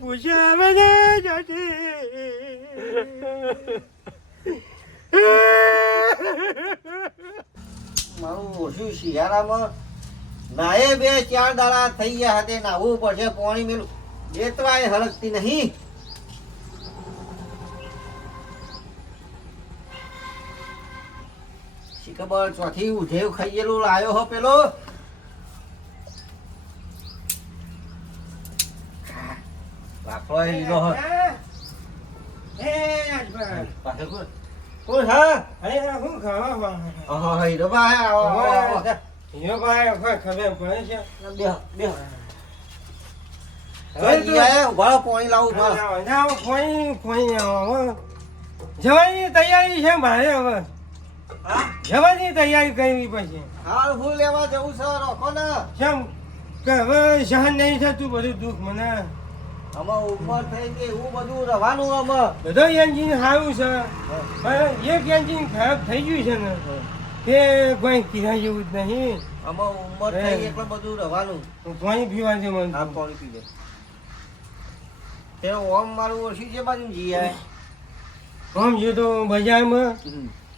પૂછ્યા મને જાતી મારું ઓછું શિયાળામાં નાએ 2-4 દાડા થઈ ગયા હતા નાવું પડશે પાણી મેલું બેતવાય હલકતી નહીં ખબર ચોથી ઉધેવ ખાઈયેલું લાયો હો પેલો બાપો લીધો હો કોણ હા હું ખાવા ઓહો હીરો ભાઈ આવો યો ભાઈ ખબર પડે છે બેહો બેહો હવે ઉભાડો પાણી લાવું જવાની તૈયારી છે મારે હવે જવાની તૈયારી કરવી પછી હાલ હું લેવા જવું છે રોકો ને કેમ કે હવે સહન નહીં થતું બધું દુઃખ મને આમાં ઉંમર થઈ ગઈ એવું બધું રહેવાનું આમાં બધો એન્જિન સારું છે પણ એક એન્જિન ખરાબ થઈ ગયું છે ને કે કોઈ કીધા જેવું જ નહીં આમાં ઉંમર થઈ એટલે બધું રહેવાનું પાણી પીવા છે મને આ પાણી પી લે તે ઓમ મારું ઓછી છે બાજુ જીયા આમ જે તો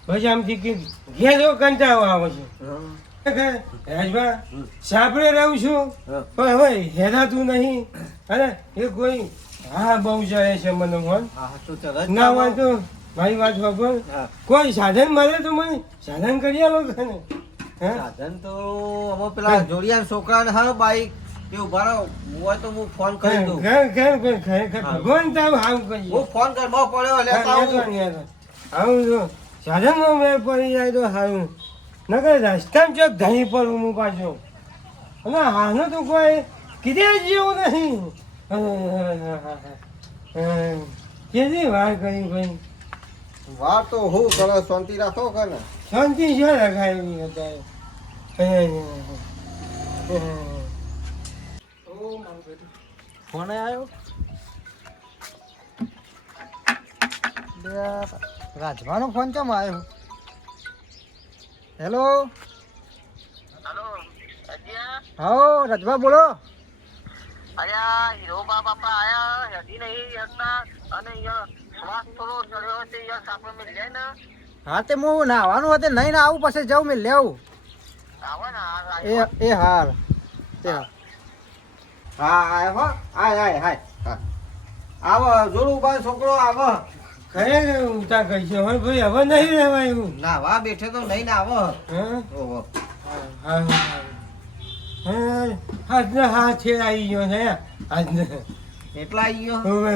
બજારમાંથી ઘેરો કંટાળો આવે છે રાજભા સાપડે રહું છું પણ હવે હેરાતું નહીં અરે એ કોઈ હા બહુ ચડે છે મને ફોન ના હોય તો મારી વાત ખબર કોઈ સાધન મળે તો મને સાધન કરી આલો ને સાધન તો અમે પેલા જોડિયા છોકરાને હા બાઈક એ ઉભા રહો હોય તો હું ફોન કરી દઉં ભગવાન તારું હારું કરી હું ફોન કરવા પડ્યો લેતા આવું તો સાધનમાં મેળ પડી જાય તો સારું નકર રસ્તામાં ચોક ધણી પર હું પાછો અને હાનો તો કોઈ કીધે જેવું નહીં કેટલી વાર કરી ભાઈ વાર તો હું કરો શાંતિ રાખો કે ને શાંતિ છે રખાયેલી અત્યારે ફોન આવ્યો રાજવાનો ફોન કેમ આવ્યો હેલો હા રાજભા બોલો અરે હીરોબા બાપા આયા હજી નહીં યસના અને શ્વાસ થોડો ચડ્યો છે યસ આપણે મેં જાય ને હા તે હું નાવાનું હતું નહીં ના આવું પછી જાઉં મેં લેવું આવો ને એ હાલ તે હા આય હો આય આવો જોડું બા છોકરો આવો ખરે ઉતા કહી છે હવે ભાઈ હવે નહીં રહેવાય એવું ના વા બેઠે તો નહીં ના આવો ઓહો આજનો હાથ છે આવી ગયો છે આજનો એટલા આવી ગયો હવે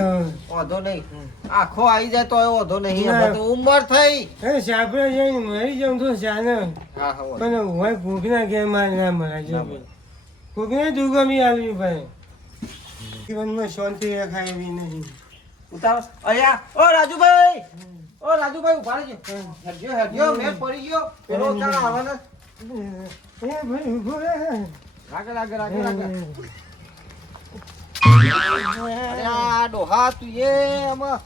વાંધો નહીં આખો આવી જાય તો વાંધો નહીં હવે તો ઉંમર થઈ સાપડે જઈને મરી જાઉં તો ચાલે હા હા પણ હોય કોકના ઘેર માર ના મરાય કોકને દુર્ગમી આવી ભાઈ જીવનમાં શાંતિ રખાય એવી નહીં ઉતાર અયા ઓ રાજુભાઈ ઉભા રહેજો હેડજો મેં પડી ગયો પેલો ચાલ આવવાનો એ ભાઈ ઉભો રહે રાગે અરે આ ડોહા તું એ આમાં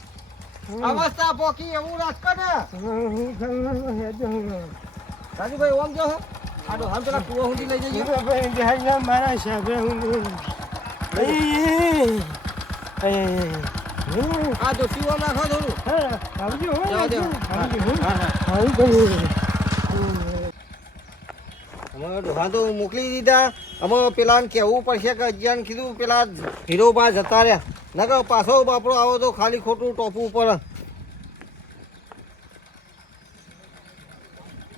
અવસ્થા પોકી એવું રાખો ને રાજુભાઈ ઓમ જો આ ડોહા પેલા કુવા હુંડી લઈ જજો મારા સાહેબ આ જો સીવો નાખો થોડું આવજો અમે ડોહા તો મોકલી દીધા અમે પેલા કહેવું પડશે કે અજ્ઞાન કીધું પેલા હીરોબા જતા રહ્યા નકર પાછો બાપડો આવો તો ખાલી ખોટું ટોપવું પડે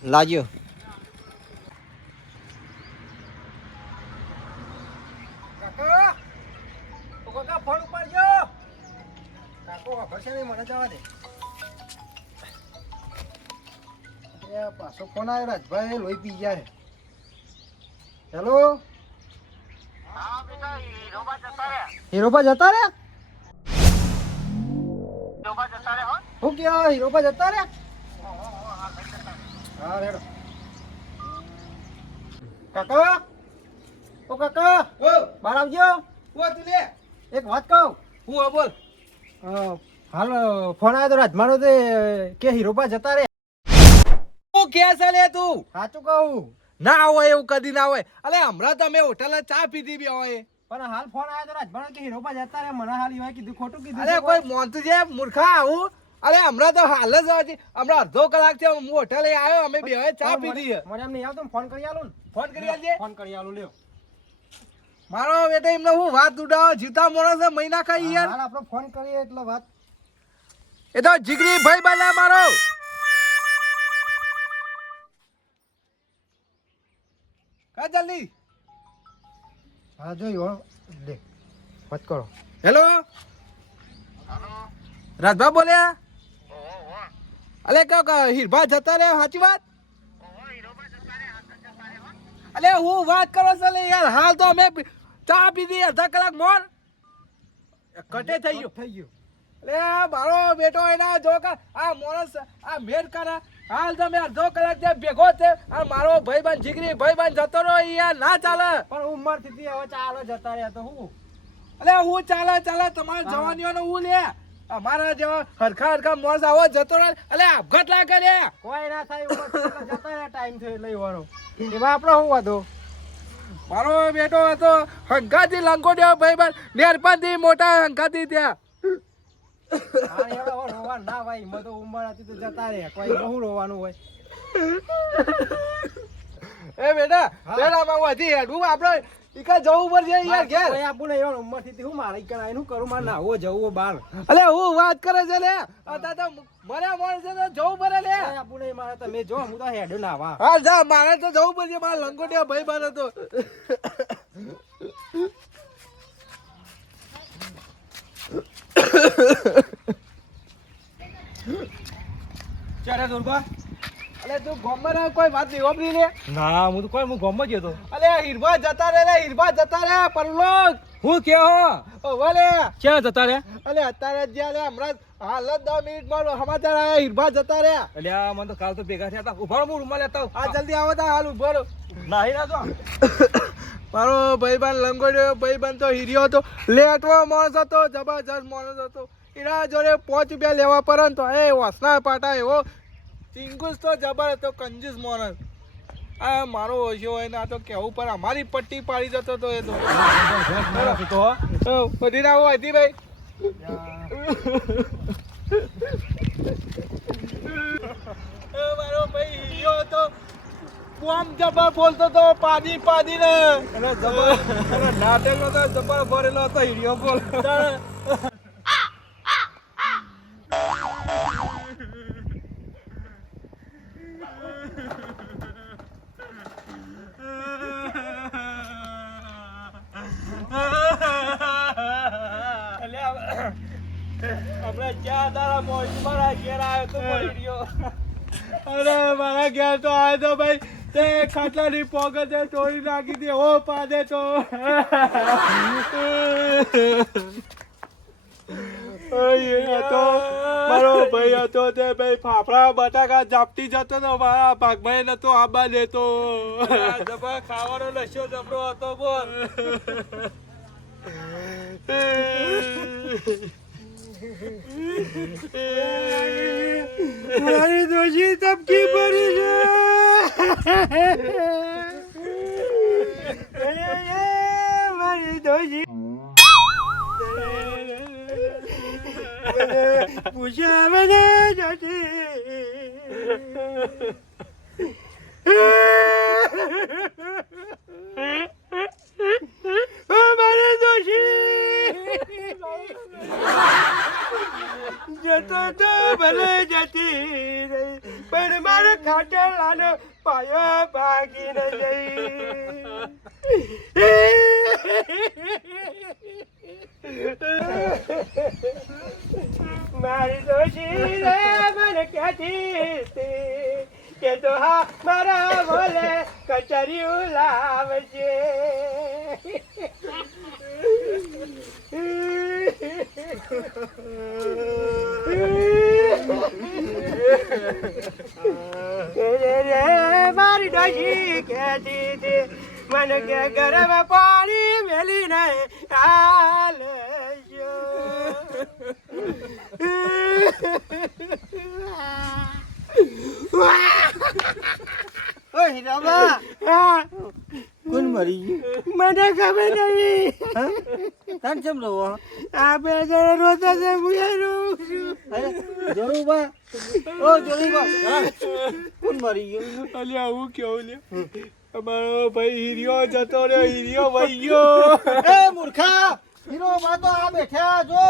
લાગ્યો કાકા ફોન ઉપાડજો કાકો હશે નહીં મને જવા દે પાછો ફોન આવ્યો રાજભાઈ લોહી પી જાય હેલો હા બેટા હીરોબા જતા રહ્યા હીરોબા જતા રહ્યા હીરોબા જતા રહ્યા હો હું કે હીરોબા જતા રહ્યા હા રેડો કાકા ઓ કાકા બહાર આવજો તું લે એક વાત કહું હું બોલ હાલ ફોન આવ્યો તો રાજમાનો તે કે હીરોબા જતા રે હું કે છે લે તું સાચું કહું ના હોય એવું કદી ના હોય અલે હમણાં તમે હોટલે ચા પીધી બી હોય પણ હાલ ફોન આવ્યો તો રાજભાઈ કે હીરોબા જતા રે મને હાલ એવા કીધું ખોટું કીધું અરે કોઈ મોનતું છે મૂર્ખા આવું અરે હમણાં તો હાલ જ હતી હમણાં અડધો કલાક છે હું હોટલે આવ્યો અમે બે ચા પીધી મને એમ નહીં આવતો ફોન કરી આલું ને ફોન કરી આલજે ફોન કરી આલું લ્યો મારો બેટા એમને હું વાત ઉડાવો જીતા માણસ મહિના ખાઈ યાર હાલ આપણે ફોન કરીએ એટલે વાત એ તો જીગરી ભાઈ બના મારો કા જલ્દી હા જોયો લે વાત કરો હેલો રાજભા બોલ્યા અલે હીરભા જતા રે સાચી વાત અલે હું વાત કરો છો લે યાર હાલ તો અમે ચા પીધી અડધા કલાક મોર કટે થઈ ગયું અલે મારો બેટો એના જો કા આ મોરસ આ મેર કરા હાલ તમે અડધો કલાક ત્યાં ભેગો છે આ મારો ભાઈબંધ જીગરી ભાઈબંધ જતો રહ્યો યાર ના ચાલે પણ ઉંમર થી હવે ચાલો જતા રહ્યા તો હું અલે હું ચાલે તમારા જવાનીઓનો હું લે અમારા જેવા હરખા મોરસ આવો જતો રહે અલે આપઘાત ના કરે કોઈ ના થાય ઉંમર થી એટલે જતા રહ્યા ટાઈમ થયો એટલે એવાનો એમાં આપણો શું વાંધો મારો બેટો હતો હંકાથી લંગોટ્યો ભાઈબંધ નેરપણથી મોટા હંકાથી ત્યાં રોવા ના ભાઈ મેં તો ઉંમર હતી તો જતા રહ્યા કોઈ બહુ રોવાનું હોય એ બેટા માં હજી હેડવું આપણે ઈકા જવું પડશે યાર ઘેર કોઈ આપું ને એવા ઉંમર થી હું મારે ઈકા એનું કરું મારે નાવો જવું બાર અલે હું વાત કરે છે લે અતા તો મને મોણ છે તો જવું પડે લે કોઈ આપું નહીં મારે તમે જો હું તો હેડ નાવા હા જા મારે તો જવું પડશે મારા લંગોટિયા ભાઈ બન હતો ચારે દોરબા અલે તું ગોમમાં કોઈ વાત નહીં વાપરી લે ના હું તો કોઈ હું ગોમ જ હતો અલે હીરભા જતા રે પરલોક હું કે હો ઓ વાલે ક્યાં જતા રે અલે અત્યારે જ્યાં લે હમણાં હાલ જ 10 મિનિટમાં સમાચાર આયા હીરભા જતા રે અલ્યા મને તો કાલ તો ભેગા થયા હતા ઉભા રહો, હું રૂમાલ લેતા આ જલ્દી આવો તા હાલ ઉભો રહો નાહી ના જો મારો ભાઈબંધ લંગોડ્યો ભાઈબંધ તો હીર્યો હતો લેટવો માણસ હતો જબરજસ્ત માણસ હતો એના જોડે 5 રૂપિયા લેવા પડે ને તો એ વાસના પાટા એવો ચિંગુસ તો જબર હતો કંજૂસ માણસ આ મારો ઓછો હોય ને આ તો કેવું પર અમારી પટ્ટી પાડી જતો તો એ તો બધી ના આવો હતી ભાઈ મારો ભાઈ હીર્યો હતો કોમ જબર બોલતો તો પાડી ને અને જબર અને નાટેલો તો જબર ભરેલો હતો હીડિયો બોલ આપણે ક્યાં તારા મોજ મારા ઘેર આવ્યો તો હીર્યો અરે મારા ઘેર તો આવ્યો તો ભાઈ તે ખાટલાની પોગતે તોડી નાખી દે ઓ પાદે તો મારો ભાઈ હતો તે ભાઈ ફાફડા બટાકા ઝાપટી જતો તો મારા ભાગભાઈ નતો આબા દેતો જબર ખાવાનો નશો જબરો હતો બોલ મારી દોશી તબકી પડી છે મારી દોશી પૂછા મને જતી મારી દોશી જતો તો ભલે જતી રહી પણ મારો ખાટલાનો પાયો ભાગી ન જઈ મારી દોશી રે મને ક્યાંથી કે તો હા મારા બોલે કચરિયું લાવજે મારી ડોશી કહેતી હતી મને કે ગરમ પાણી મેલી નહીં હાલજો ઓ હીરાબા કોણ મરી ગયું મને ખબર નહીં તને કેમ રહો આ બે જણા રોતા છે હું એ રોઉં છું. જોરુબા ઓ જોરુબા કોણ મરી ગયું અલ્યા હું કેવું લે અમારો ભાઈ હીરિયો જતો રહ્યો હીરિયો વહી ગયો એ મૂર્ખા હીરો બા તો આ બેઠા જો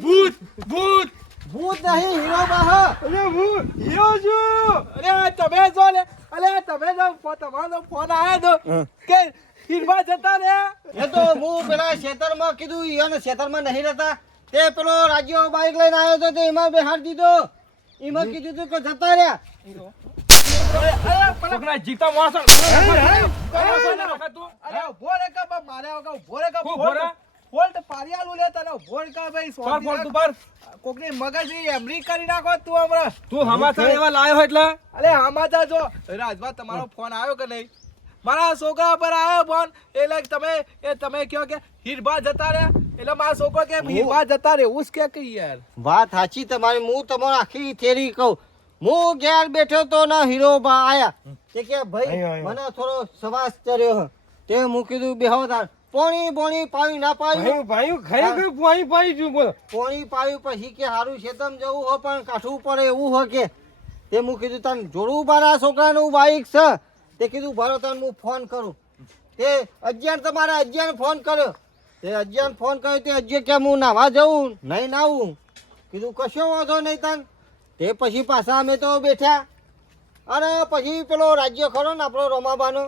ભૂત ભૂત ભૂત નહીં હીરો બા હ અરે હું હીરો છું. અરે તમે જો લે અરે તમે જો તમારો ફોન આવ્યો તો કે હીરવા જતા રહ્યા એ તો હું પેલા ખેતરમાં કીધું ઈયોને ખેતરમાં નહીં રહેતા તે પેલો રાજ્યો બાઈક લઈને આવ્યો તો તે એમાં બેહાડ દીધો એમાં કીધું તું કે જતા રહ્યા છોકરા જીતા માણસો અરે ઉભો રે કા બા મારે વગર ઉભો રે કા ફોલ્ટ પારિયાલું લે તને ઉભો રે કા ભાઈ સોલ ફોલ્ટ તું પર કોકની મગજ એમરી કરી નાખો તું હમણાં તું સમાચાર એવા લાયો એટલે અરે સમાચાર જો રાજભા તમારો ફોન આવ્યો કે નહીં મારા છોકરા પર આવ્યો ફોન એટલે તમે કહો કે હીરબા જતા રહ્યા એટલે મારા છોકરો કે હીરબા જતા રહે એવું જ કે યાર વાત સાચી તમારી હું તમને આખી થેરી કહું હું ઘેર બેઠો તો ના હીરો બા આયા તે કે ભાઈ મને થોડો સવાસ ચર્યો તે હું કીધું બેહો તાર પોણી પાવી ના પાવી ભાઈ ખરેખર પાઈ છું બોલો. પોણી પાવી પછી કે હારું ખેતમ જવું હો પણ કાઠવું પડે એવું હો કે તે હું કીધું તને જોડું મારા છોકરાનું બાઈક છે તે કીધું ભરો તને હું ફોન કરું તે અજ્ઞાન ફોન કર્યો તે અજ્ઞાન ફોન કર્યો તે અજ્ઞે કે હું નાવા જવું નહીં નાવું કીધું કશો વાંધો નહીં તને તે પછી પાછા અમે તો બેઠા અને પછી પેલો રાજ્ય ખરો ને આપણો રમાબાનો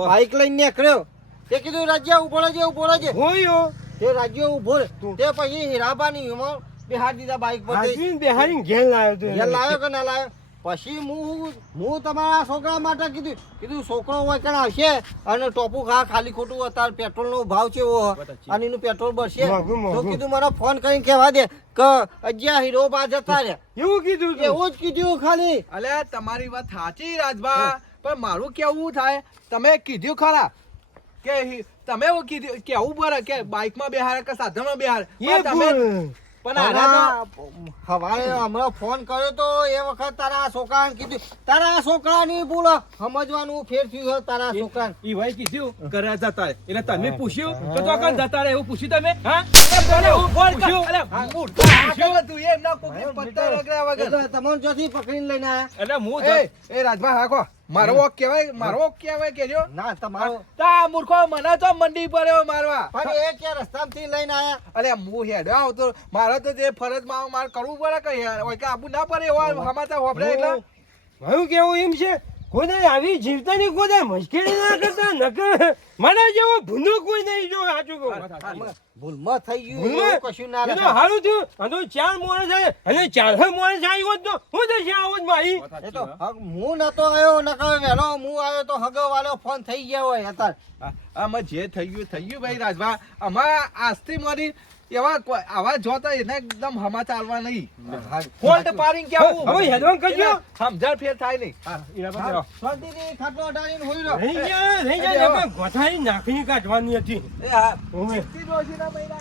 બાઈક લઈને નીકળ્યો તે કીધું રાજ્ય ઉભો રહેજે હોયો તે રાજ્ય ઉભો રહે તે પછી હીરાબાની ઉંમર બેહાર દીધા બાઈક પર હાથવીને બેહાડીને ઘેર લાવ્યો તો ઘેર લાવ્યો કે ના લાવ્યો પછી હું તમારા છોકરા માટે કીધું છોકરો હોય કે આવશે અને ટોપું ખાલી ખોટું અત્યારે પેટ્રોલ નો ભાવ છે એવો અને એનું પેટ્રોલ બળશે તો કીધું મને ફોન કરીને કહેવા દે કે અજ્યા હીરો બા જતા રહ્યા એવું કીધું તું? એવું જ કીધું ખાલી અલે તમારી વાત સાચી રાજભા પણ મારું કેવું થાય તમે કીધું ખરા કે તમે એવું કીધું કેવું બરે કે બાઇકમાં બેહારે કે સાધનમાં બેહારે એ તમે ભૂલ. પણ આને તો હવારે હમણાં ફોન કર્યો તો એ વખત તારા છોકરાને કીધું તારા છોકરાની ભૂલ સમજવાનું ફેર થયું છે તારા છોકરાને ઈ ભાઈ કીધું કરે જતા રહે એટલે તમે પૂછ્યું કે તો કાં જતા રહે એવું પૂછ્યું તમે હા તું એમ ના કોકને પત્તા રગડ્યા વગર તમને જોથી પકડીને લઈને આયા એટલે હું એ રાજભા હાકો મારો કહેવાય કેજો ના તમારો તા મૂર્ખો મને તો મંડી પડ્યો મારવા પણ એ કે રસ્તામાંથી લઈને આયા અલે હું હેડો આવતો મારે તો જે ફરજમાં મારે કરવું પડે કે યાર હોય કે આબુ ના પડે એવા સમાચાર હોભળે એટલે મારું કેવું એમ છે કોઈ આવી જીવતાની કોઈ મુશ્કેલી ના કરતા નકર મને જેવો ભૂંડો કોઈ નહીં જો સાચું કહું ભૂલમાં થઈ ગયું ભૂલમાં? એવું કશું ના એ તો લખાય. હારું થયું આ તો ચાર માણસ આવે અને ચાર માણસ આવ્યો જ તો હું તો શ્યાં આવું જ મારી એ તો હું નતો આવ્યો નકર વહેલો હું આવ્યો તો હગો વાળો ફોન થઈ ગયો હોય અત્યારે આમાં જે થઈ ગયું ભાઈ રાજભા આમાં આજથી મારી આવા જોતા એને એકદમ સમાચારવા નહીં ફોલ્ટ પાડીને કેવું હવે હેડવાન કરજો. સમજણ ફેર થાય નહીં શાંતિથી ખાટલો અડાડીને હોઈ રહ્યો. રહી જાય ગોઠાઈ નાખીને કાઢવાની હતી એ હા ઓમે. સીધી ડોશીના પૈડા